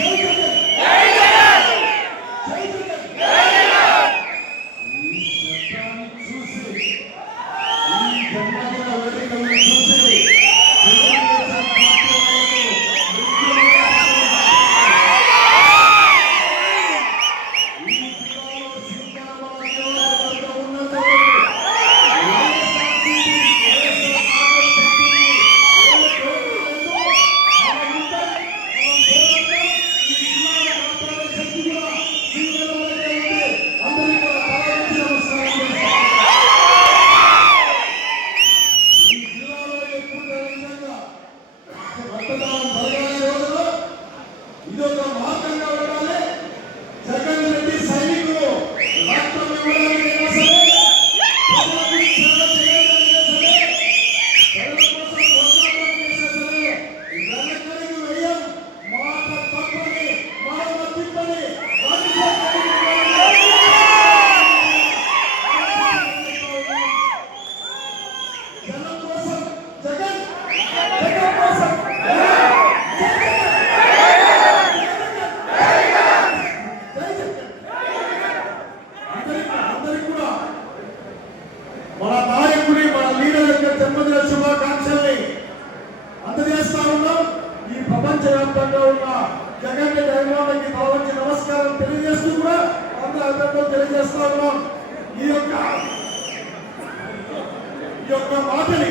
Quem ప్రపంచవ్యాప్తంగా ఉన్న జగన్ డైలాగ్కి భావించి నమస్కారం తెలియజేస్తూ కూడా అందరూ అందరితో తెలియజేస్తా ఉన్నాం. ఈ యొక్క ఈ యొక్క మాటని